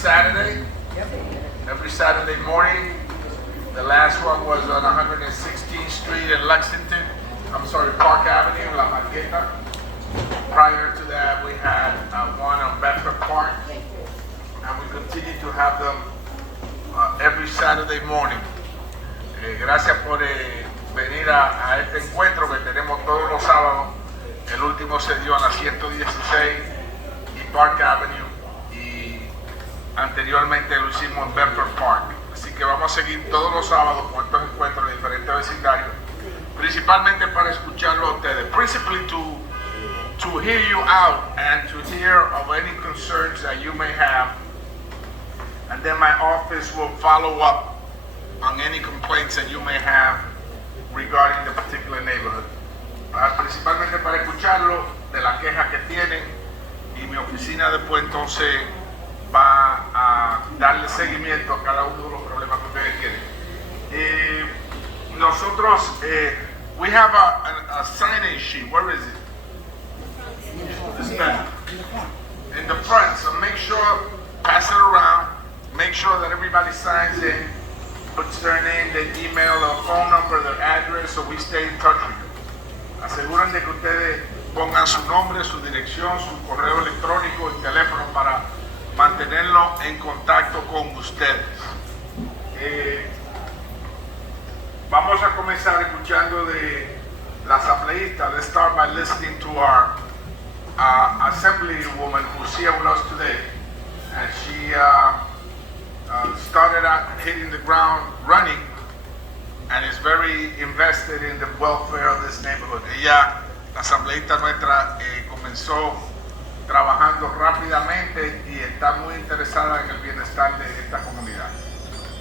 Saturday. Every Saturday morning. The last one was on 116th Street in Lexington. Park Avenue, La Marqueta. Prior to that, we had one on Bedford Park, and we continue to have them every Saturday morning. Gracias por venir a este encuentro que tenemos todos los sábados. El último se dio en la 116 y Park Avenue, y anteriormente lo hicimos en Bedford Park. Así que vamos a seguir todos los sábados con estos encuentros en diferentes vecindarios, principalmente para escucharlo a ustedes, principally to hear you out and to hear of any concerns that you may have, and then my office will follow up on any complaints that you may have regarding the particular neighborhood. Principalmente para escucharlo de las quejas que tienen, y mi oficina después entonces va a darle seguimiento a cada uno de los problemas que ustedes tienen. Nosotros, we have a sign-in sheet. Where is it? This back. In the front. So make sure, pass it around. Make sure that everybody signs in, puts their name, their email, their phone number, their address, so we stay in touch with you. Aseguren de que ustedes pongan su nombre, su dirección, su correo electrónico y teléfono para mantenerlo en contacto con ustedes. Vamos a comenzar escuchando de la asambleísta. Let's start by listening to our assemblywoman who's here with us today. And she started out hitting the ground running and is very invested in the welfare of this neighborhood. Ella, la asambleísta nuestra, comenzó trabajando rápidamente y está muy interesada en el bienestar de esta comunidad.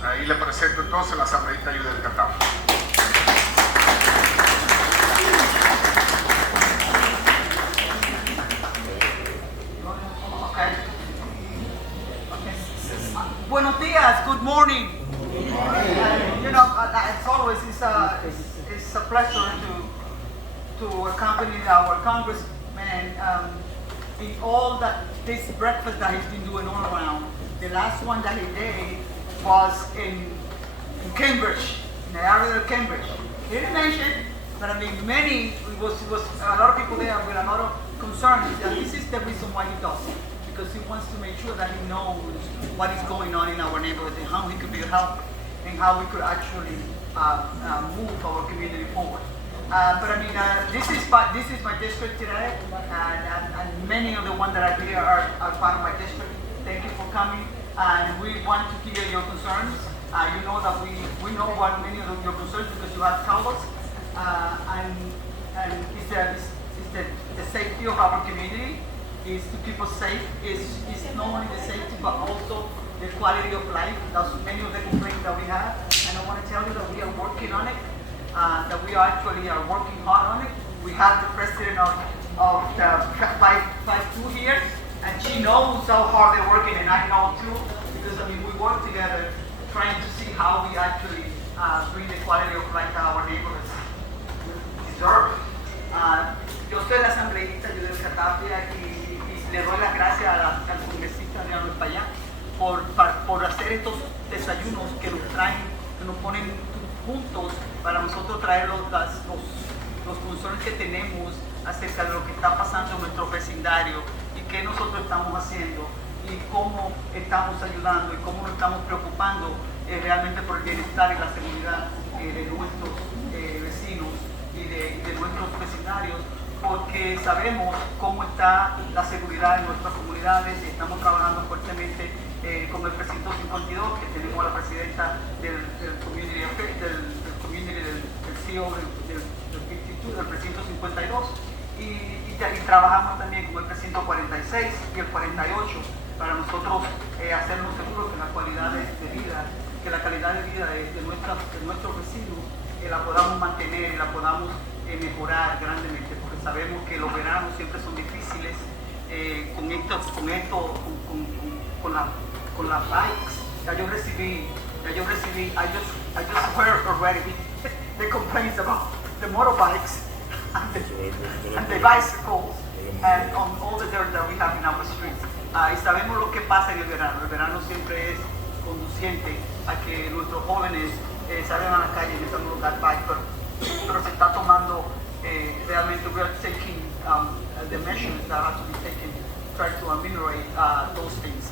Ahí le presento entonces la asambleísta Yudel Catán. Buenos dias, good morning. As always, it's a pleasure to accompany our congressman in all this breakfast that he's been doing all around. The last one that he did was in Cambridge, in the area of Cambridge. He didn't mention, but I mean, it was a lot of people there with a lot of concerns. And this is the reason why he does it, because he wants to make sure that he knows what is going on in our neighborhood and how he could be helped and how we could actually move our community forward. But I mean, this is my district today, and many of the ones that are here are part of my district. Thank you for coming, and we want to hear your concerns. You know that we know what many of your concerns because you have told us, and it's the safety of our community. Is to keep us safe. Is not only the safety but also the quality of life. That's many of the complaints that we have, and I want to tell you that we are working on it. That we actually are working hard on it. We have the president of the 5-2 here, and she knows how hard they're working, and I know too, because I mean we work together trying to see how we actually bring the quality of life to our neighborhoods deserve. Yo soy la asambleísta Yudel Catapia y le doy las gracias al Congresista Adriano Espaillat por hacer estos desayunos que nos traen, que nos ponen juntos para nosotros traer los concerns que tenemos acerca de lo que está pasando en nuestro vecindario y qué nosotros estamos haciendo y cómo estamos ayudando y cómo nos estamos preocupando realmente por el bienestar y la seguridad de nuestros vecinos y de nuestros vecindarios, porque sabemos cómo está la seguridad en nuestras comunidades y estamos trabajando fuertemente con el precinto 52, que tenemos a la presidenta del community del CEO del precinto 52 y trabajamos también con el precinto 46 y el 48 para nosotros hacernos seguros que la calidad de vida de nuestros vecinos la podamos mantener y la podamos mejorar grandemente, porque sabemos que los veranos siempre son difíciles con las bikes. Ya yo recibí, I just heard already the complaints about the motorbikes and the bicycles and on all the dirt that we have in our streets. Y sabemos lo que pasa en el verano. El verano siempre es conduciente a que nuestros jóvenes salgan a la calle y están en un lugar bike, pero se está tomando realmente, we are taking the measures that have to be taken to try to ameliorate those things.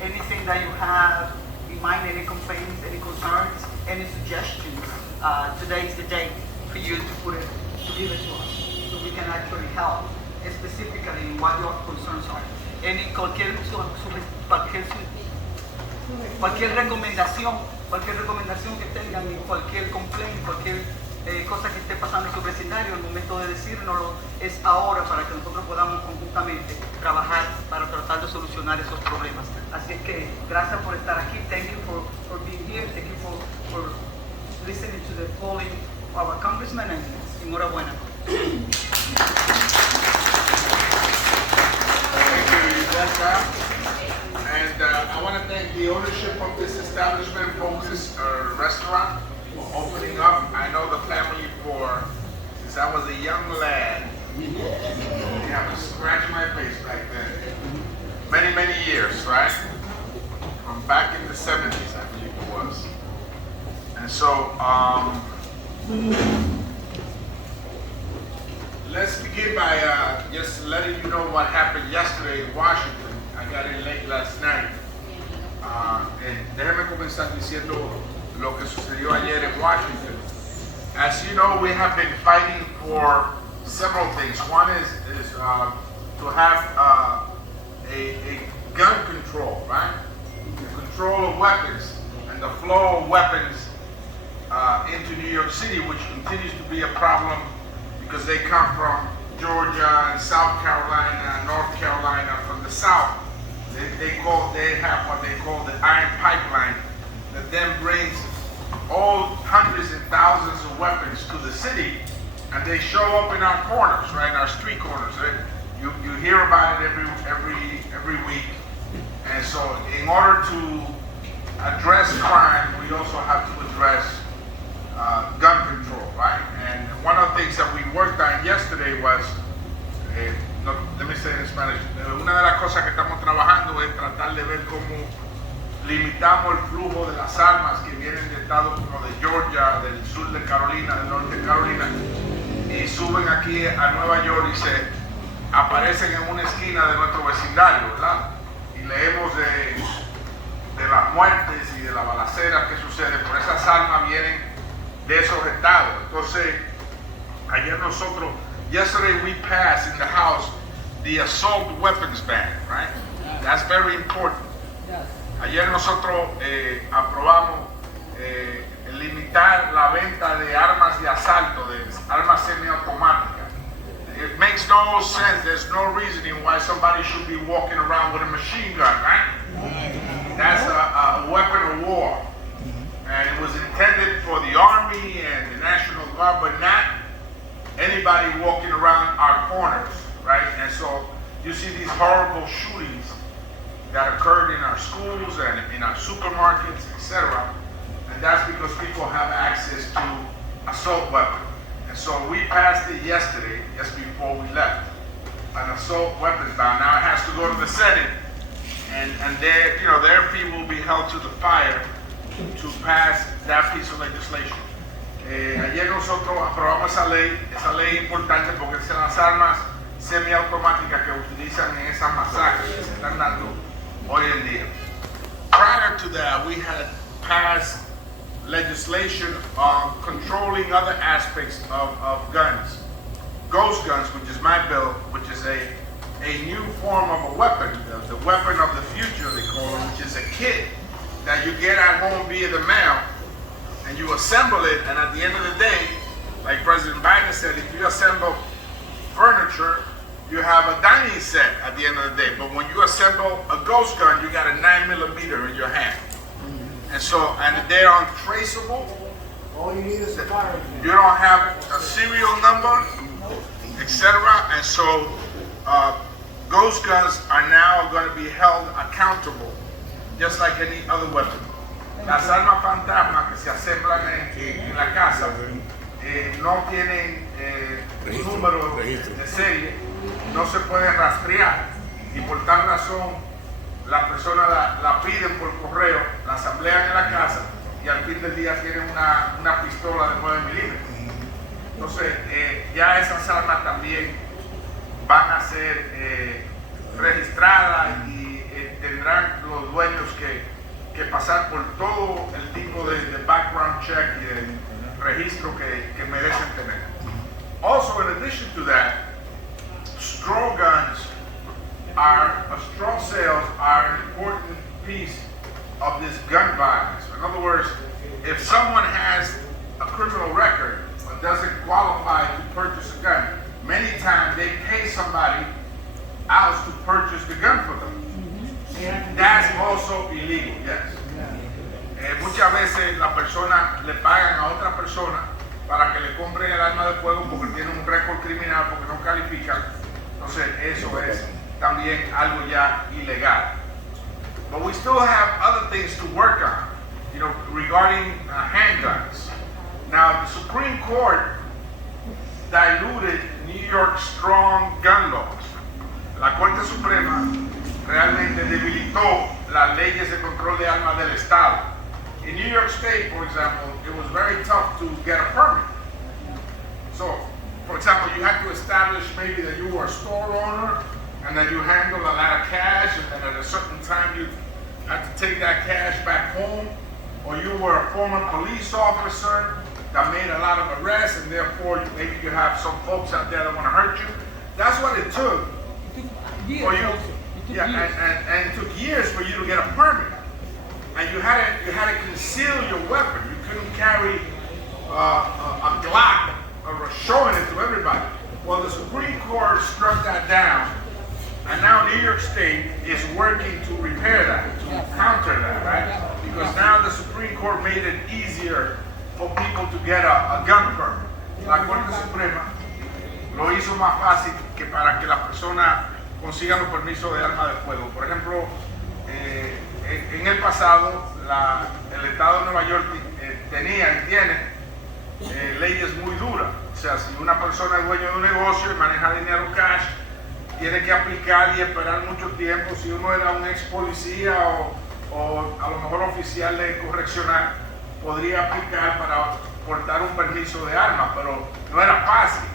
Anything that you have in mind, any complaints, any concerns, any suggestions, today is the day for you to give it to us, so we can actually help specifically in what your concerns are. Cualquier recomendación que tengan, cualquier complaint, cualquier cosa que esté pasando en su vecindario, el momento de decírnoslo es ahora para que nosotros podamos conjuntamente trabajar para tratar de solucionar esos problemas. Así es que gracias por estar aquí. Thank you for being here. Thank you for listening to the polling of our congressman, and enhorabuena. And I want to thank the ownership of this establishment, Focus Restaurant, for opening up. I know the family since I was a young lad. Yeah, I scratched my face back then. Many, many years, right? From back in the 70s, I believe it was. And so, let's begin by just letting you know what happened yesterday in Washington. I got in late last night. Déjeme comenzar diciendo lo que sucedió ayer en Washington. As you know, we have been fighting for several things. One is to have a gun control, right? The control of weapons and the flow of weapons into New York City, which continues to be a problem because they come from Georgia and South Carolina, North Carolina, from the South. They have what they call the Iron Pipeline that then brings all hundreds and thousands of weapons to the city, and they show up in our corners, right, in our street corners. Right? You hear about it every week, and so in order to address crime, we also have to address gun control, right? And one of the things that we worked on yesterday was, let me say it in Spanish, una de las cosas que estamos trabajando es tratar de ver cómo limitamos el flujo de las armas que vienen de estados como de Georgia, del sur de Carolina, del norte de Carolina, y suben aquí a Nueva York y se aparecen en una esquina de nuestro vecindario, ¿verdad? Y leemos de las muertes y de las balaceras que suceden, por esas armas vienen de esos estados. Entonces, ayer yesterday we passed in the House the assault weapons ban, right? That's very important. Ayer nosotros aprobamos limitar la venta de armas de asalto, de armas semiautomáticas. It makes no sense, there's no reasoning why somebody should be walking around with a machine gun, right? That's a weapon of war. And it was intended for the Army and the National Guard, but not anybody walking around our corners, right? And so you see these horrible shootings that occurred in our schools and in our supermarkets, etc. And that's because people have access to assault weapons. And so we passed it yesterday, just before we left, an assault weapons ban. Now it has to go to the Senate, and their feet will be held to the fire to pass that piece of legislation. Ayer nosotros aprobamos esa ley importante porque son las armas semiautomáticas que utilizan en esas masacres que se están dando hoy en día. Prior to that, we had passed legislation on controlling other aspects of guns. Ghost guns, which is my bill, which is a new form of a weapon, the weapon of the future, they call it, which is a kit that you get at home via the mail, and you assemble it, and at the end of the day, like President Biden said, if you assemble furniture, you have a dining set at the end of the day. But when you assemble a ghost gun, you got a 9mm in your hand. And they're untraceable. All you need is a fire. You don't have a serial number, etc. And so ghost guns are now going to be held accountable, just like any other weapon. Las armas fantasmas que se asemblan en la casa no tienen número de serie, no se pueden rastrear. y por tal razón las personas la piden por correo, la asamblean en la casa y al fin del día tienen una pistola de 9 milímetros. Entonces, ya esas armas también van a ser registradas y tendrán los dueños que pasar por todo el tipo de background check y de registro que merecen tener. Also, in addition to that, straw sales are an important piece of this gun violence. In other words, if someone has a criminal record but doesn't qualify to purchase a gun, many times they pay somebody else to purchase the gun for them. That's also illegal, yes. Muchas veces las personas le pagan a otra persona para que le compren el arma de fuego porque tiene un récord criminal, porque no califican. Entonces eso es también algo ya ilegal. But we still have other things to work on, regarding handguns. Now, the Supreme Court diluted New York's strong gun laws. La Corte Suprema realmente debilitó las leyes de control de armas del Estado. In New York State, for example, it was very tough to get a permit. So, for example, you had to establish maybe that you were a store owner and that you handled a lot of cash, and then at a certain time you had to take that cash back home, or you were a former police officer that made a lot of arrests, and therefore maybe you have some folks out there that want to hurt you. That's what it took. And it took years for you to get a permit. And you had to conceal your weapon. You couldn't carry a Glock or showing it to everybody. Well, the Supreme Court struck that down, and now New York State is working to repair that, to counter that, right? Because now the Supreme Court made it easier for people to get a gun permit. La Corte Suprema lo hizo más fácil que para que las personas consigan los permisos de arma de fuego. Por ejemplo, en el pasado, el Estado de Nueva York tenía y tiene leyes muy duras. O sea, si una persona es dueño de un negocio y maneja dinero cash, tiene que aplicar y esperar mucho tiempo. Si uno era un ex policía o a lo mejor oficial de correccional, podría aplicar para portar un permiso de arma, pero no era fácil.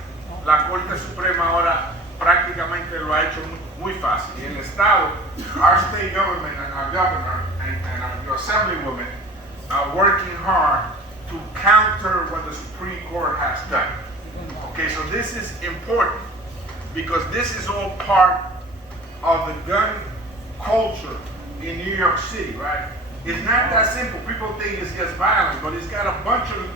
La Corte Suprema ahora prácticamente lo ha hecho muy fácil. Y el Estado, our state government and our governor and your assemblywomen are working hard to counter what the Supreme Court has done. Okay, so this is important because this is all part of the gun culture in New York City, right? It's not that simple. People think it's just violence, but it's got a bunch of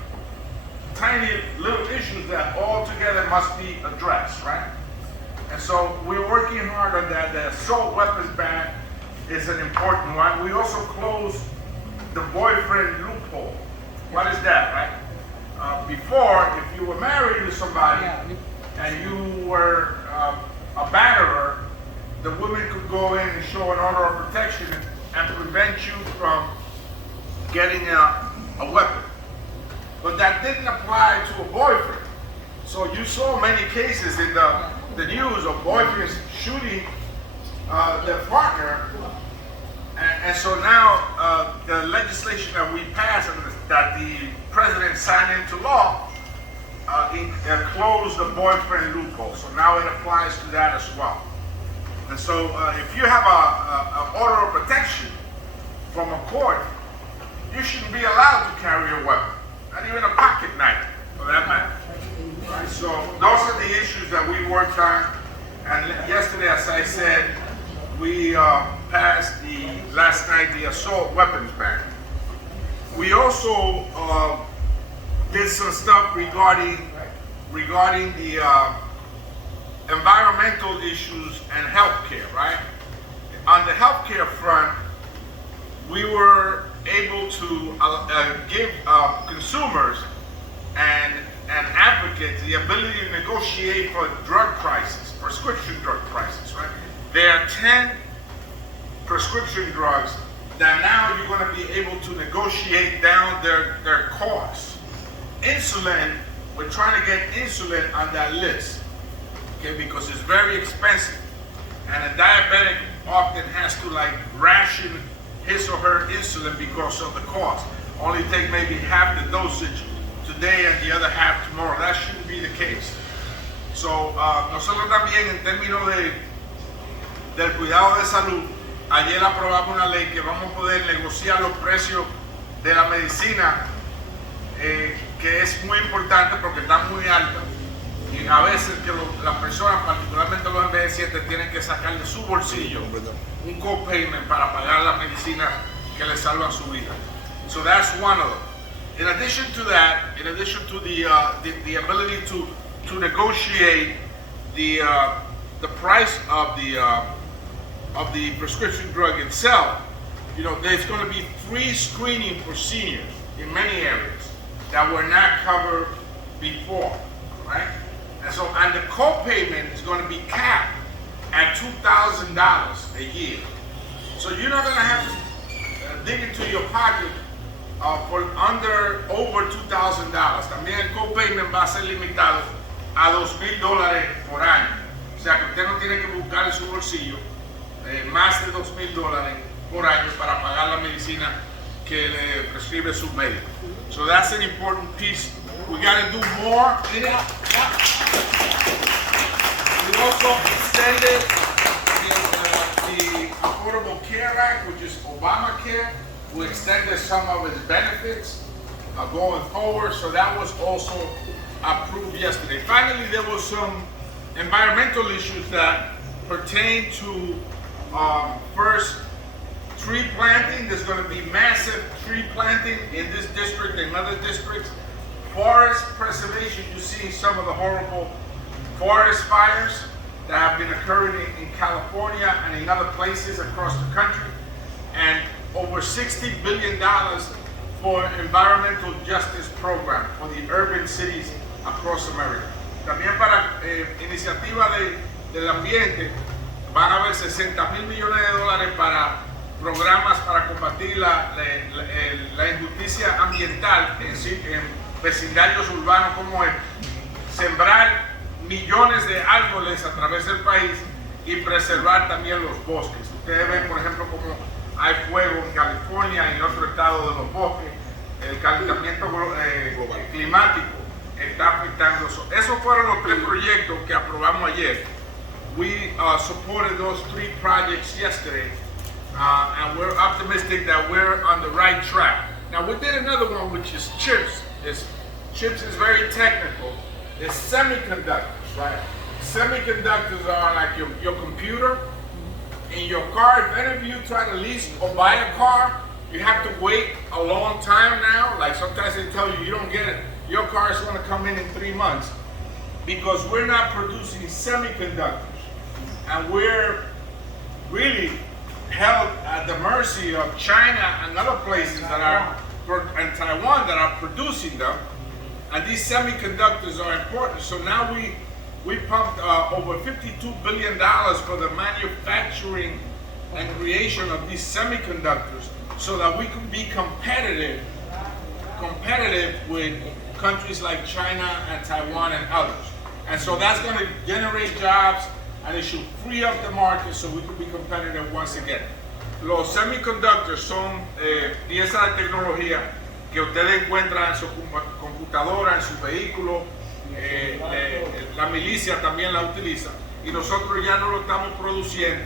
tiny little issues that all together must be addressed, right? And so we're working hard on that. The assault weapons ban is an important one. We also closed the boyfriend loophole. What is that, right? Before, if you were married to somebody and you were a batterer, the woman could go in and show an order of protection and prevent you from getting a weapon. But that didn't apply to a boyfriend. So you saw many cases in the news of boyfriends shooting their partner. And so now the legislation that we passed and that the president signed into law closed the boyfriend loophole. So now it applies to that as well. And so if you have an order of protection from a court, you shouldn't be allowed to carry a weapon, not even a pocket knife for that matter. Right? So those are the issues that we worked on. And yesterday, as I said, we passed last night the assault weapons ban. We also did some stuff regarding the environmental issues and healthcare, right? On the healthcare front, we were able to give consumers and advocates the ability to negotiate for drug prices, prescription drug prices, right? There are 10 prescription drugs that now you're going to be able to negotiate down their costs. Insulin, we're trying to get insulin on that list, okay, because it's very expensive. and a diabetic often has to like ration his or her insulin because of the cost. Only take maybe half the dosage today and the other half tomorrow. That shouldn't be the case. So, nosotros también en términos del cuidado de salud, ayer aprobamos una ley que vamos a poder negociar los precios de la medicina, que es muy importante porque están muy altos. Y a veces que las personas, particularmente los envejecientes, tienen que sacar de su bolsillo un copayment para pagar la medicina que les salva su vida. So that's one of them. In addition to that, in addition to the ability to negotiate the price of the prescription drug itself, you know, there's going to be free screening for seniors in many areas that were not covered before, right? And the co-payment is going to be capped at $2,000 a year. So you're not going to have to dig into your pocket for over $2,000. También el co-payment va a ser limitado a $2,000 por año. O sea que usted no tiene que buscar en su bolsillo más de $2,000 por año para pagar la medicina que le prescribe su médico. So that's an important piece. We got to do more in it. We also extended the Affordable Care Act, which is Obamacare. We extended some of its benefits going forward, so that was also approved yesterday. Finally, there was some environmental issues that pertain to first, tree planting. There's going to be massive tree planting in this district and other districts. Forest preservation, you see some of the horrible forest fires that have been occurring in California and in other places across the country, and over $60 billion for environmental justice program for the urban cities across America. También para iniciativa del ambiente van a haber $60,000 millones para programas para combatir la injusticia ambiental en vecindarios urbanos como es sembrar millones de árboles a través del país y preservar también los bosques. Ustedes ven, por ejemplo, como hay fuego en California y en otros estados de los bosques. El calentamiento climático está afectando eso. Esos fueron los 3 proyectos que aprobamos ayer. We supported those 3 projects yesterday, and we're optimistic that we're on the right track. Now, we did another one, which is chips. Chips is very technical. It's semiconductors, right? Semiconductors are like your computer. In your car, if any of you try to lease or buy a car, you have to wait a long time now. Like sometimes they tell you don't get it. Your car is going to come in 3 months because we're not producing semiconductors. And we're really held at the mercy of China and other places that are, and Taiwan that are producing them. And these semiconductors are important. So now we pumped over $52 billion for the manufacturing and creation of these semiconductors so that we can be competitive with countries like China and Taiwan and others. And so that's going to generate jobs, and it should free up the market so we can be competitive once again. Los semiconductors son piezas de tecnología que ustedes encuentran en su computadora, en su vehículo. La milicia también la utiliza, y nosotros ya no lo estamos produciendo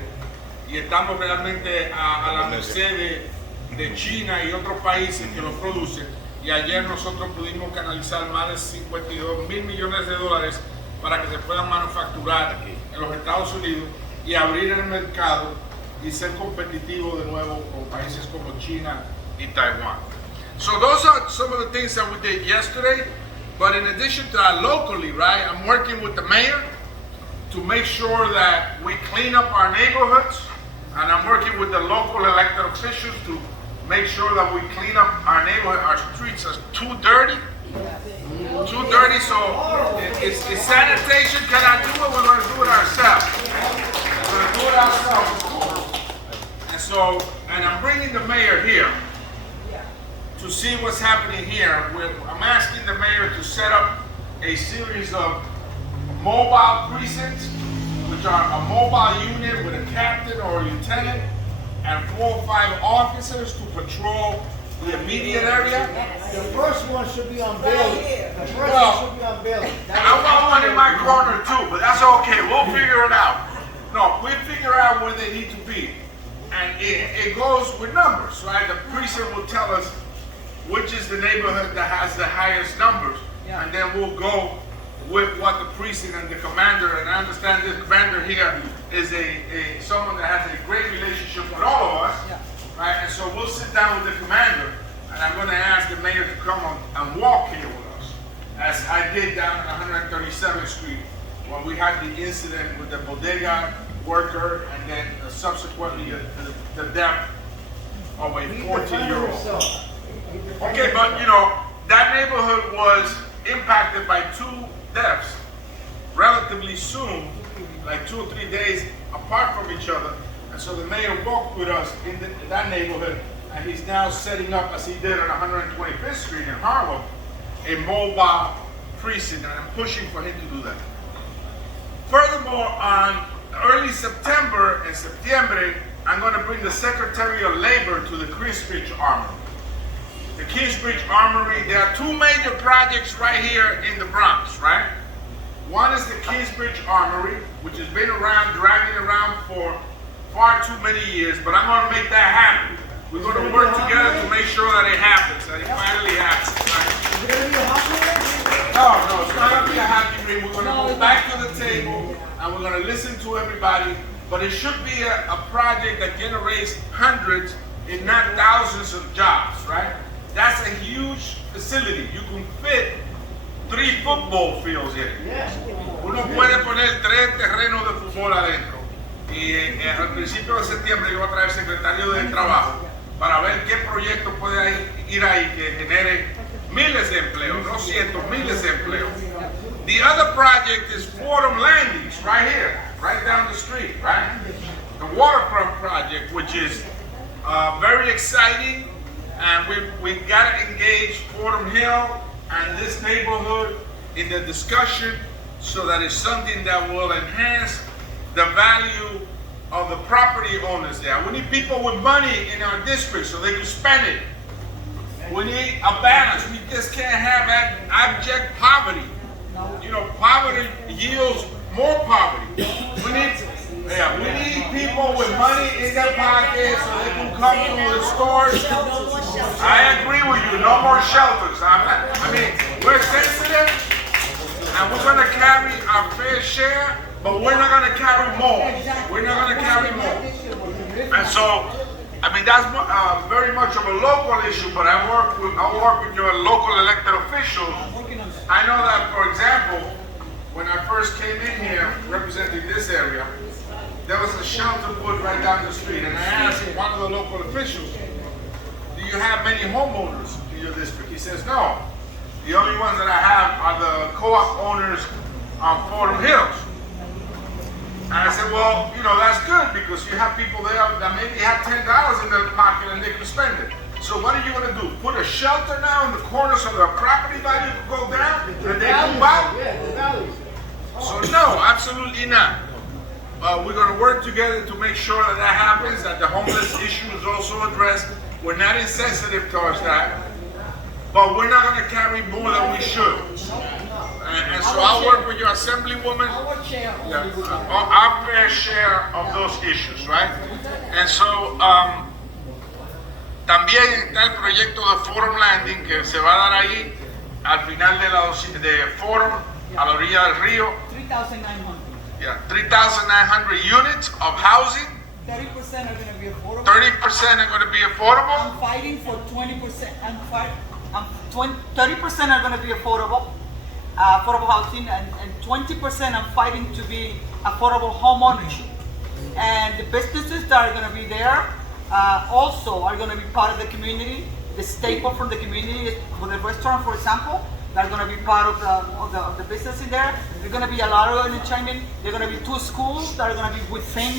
y estamos realmente a la merced de China y otros países que lo producen. Y ayer nosotros pudimos canalizar más de $52,000 millones para que se puedan manufacturar en los Estados Unidos y abrir el mercado y ser competitivo de nuevo con países como China y Taiwán. So those are some of the things that we did yesterday. But in addition to that, locally, right, I'm working with the mayor to make sure that we clean up our neighborhoods, and I'm working with the local elected officials to make sure that we clean up our neighborhood. Our streets are too dirty, so if sanitation cannot do it, we're going to do it ourselves. And I'm bringing the mayor here to see what's happening here. I'm asking the mayor to set up a series of mobile precincts, which which are a mobile unit with a captain or a lieutenant and 4 or 5 officers to patrol the immediate area. The first one should be on bail. The first Well, one should be on bail. I want one in my corner too, but that's okay. We'll figure it out. No, we figure out where they need to be. And it goes with numbers, right? The precinct will tell us which is the neighborhood that has the highest numbers. Yeah. And then we'll go with what the precinct and the commander, and I understand this commander here is someone that has a great relationship with all of us. Yeah. Right, and so we'll sit down with the commander, and I'm going to ask the mayor to come and walk here with us, as I did down on 137th Street when we had the incident with the bodega worker, and then subsequently the death of a 14-year-old. Okay, but you know, that neighborhood was impacted by 2 deaths relatively soon, like 2 or 3 days apart from each other. And so the mayor walked with us in that neighborhood, and he's now setting up, as he did on 125th Street in Harlem, a mobile precinct, and I'm pushing for him to do that. Furthermore, on early September and September, I'm going to bring the Secretary of Labor to the Kingsbridge Armory. The Kingsbridge Armory, there are 2 major projects right here in the Bronx, right? One is the Kingsbridge Armory, which has been around, dragging around for far too many years, but I'm going to make that happen. We're going to work together to make sure that it happens, that it finally happens. Right? Is it going to be a hospital? No, it's not going to be a happy dream. We're going to go back to the table and we're going to listen to everybody, but it should be a project that generates hundreds, if not thousands of jobs, right? That's a huge facility. You can fit 3 football fields in it. Yes. Uno puede poner 3 terrenos de fútbol adentro. Y al principio de septiembre yo voy a traer secretario de trabajo para ver qué proyecto puede ir ahí que genere miles de empleos, no cientos, miles de empleos. The other project is Fordham Landings, right here, right down the street, right? The waterfront project, which is very exciting, and we got to engage Fordham Hill and this neighborhood in the discussion so that it's something that will enhance the value of the property owners there. We need people with money in our district so they can spend it. We need a balance. We just can't have abject poverty. You know, poverty yields more poverty. We need people with money in their pockets so they can come to the stores. I agree with you. No more shelters. We're sensitive and we're going to carry our fair share, but we're not going to carry more. We're not going to carry more. And so, that's very much of a local issue, but I'll work with your local elected officials. I know that, for example, when I first came in here representing this area, there was a shelter put right down the street, and I asked one of the local officials, do you have many homeowners in your district? He says, no. The only ones that I have are the co-op owners on Fordham Hills. And I said, well, that's good because you have people there that maybe have $10 in their pocket and they can spend it. So what are you going to do? Put a shelter now in the corner so their property value can go down and they move out? Yeah, the values. So no, absolutely not. We're going to work together to make sure that happens, that the homeless issue is also addressed. We're not insensitive towards that, but we're not going to carry more than we should. And so I'll work with your assemblywoman, our fair share of those issues, right? And so también está el proyecto de Fordham Landing que se va a dar ahí al final de Fordham, a la orilla del río. 3,900. Yeah, 3,900 units of housing. 30% are going to be affordable. 30% are going to be affordable. I'm fighting for 20%. 30% are going to be affordable housing, and 20% I'm fighting to be affordable home ownership. And the businesses that are going to be there also are going to be part of the community. The staple from the community, for the restaurant, for example, they're going to be part of the business in there. There's going to be a lot of entertainment. There are going to be 2 schools that are going to be within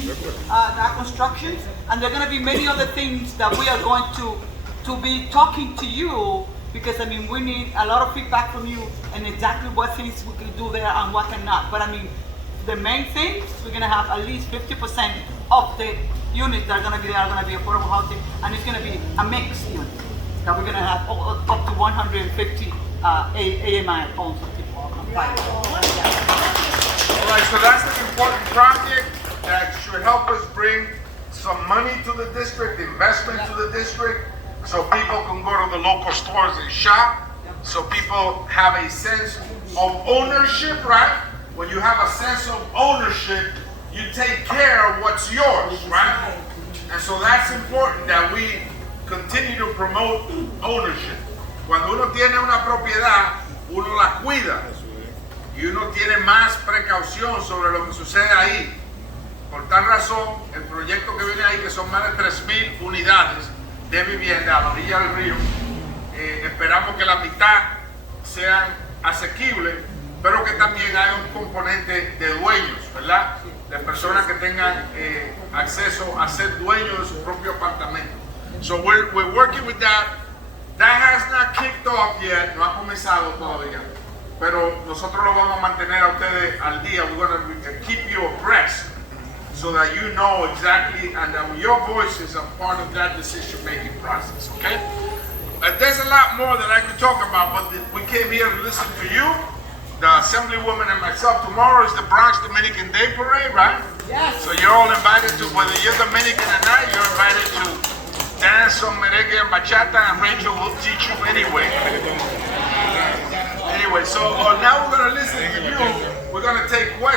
that construction. And there are going to be many other things that we are going to be talking to you, because we need a lot of feedback from you and exactly what things we can do there and what cannot. But the main thing, we're gonna have at least 50% of the units that are gonna be there are gonna be affordable housing, and it's gonna be a mixed unit. That we're gonna have up to 150 AMI homes for people. All right, so that's an important project that should help us bring some money to the district, investment to the district, so people can go to the local stores and shop, so people have a sense of ownership, right? When you have a sense of ownership, you take care of what's yours, right? And so that's important that we continue to promote ownership. Cuando uno tiene una propiedad, uno la cuida y uno tiene más precaución sobre lo que sucede ahí. Por tal razón, el proyecto que viene ahí, que son más de 3,000 unidades de vivienda a la orilla del río, esperamos que la mitad sean asequibles, pero que también haya un componente de dueños, ¿verdad? De personas que tengan acceso a ser dueños de su propio apartamento. So we're working with that. That has not kicked off yet, no ha comenzado todavía, pero nosotros lo vamos a mantener a ustedes al día. We're going to keep you abreast so that you know exactly, and that your voice is a part of that decision-making process, okay? There's a lot more that I could talk about, but we came here to listen to you, the Assemblywoman and myself. Tomorrow is the Bronx Dominican Day Parade, right? Yes. So you're all invited to, whether you're Dominican or not, you're invited to dance on merengue and bachata, and Rachel will teach you anyway. Anyway, so now we're going to listen to you. We're going to take questions.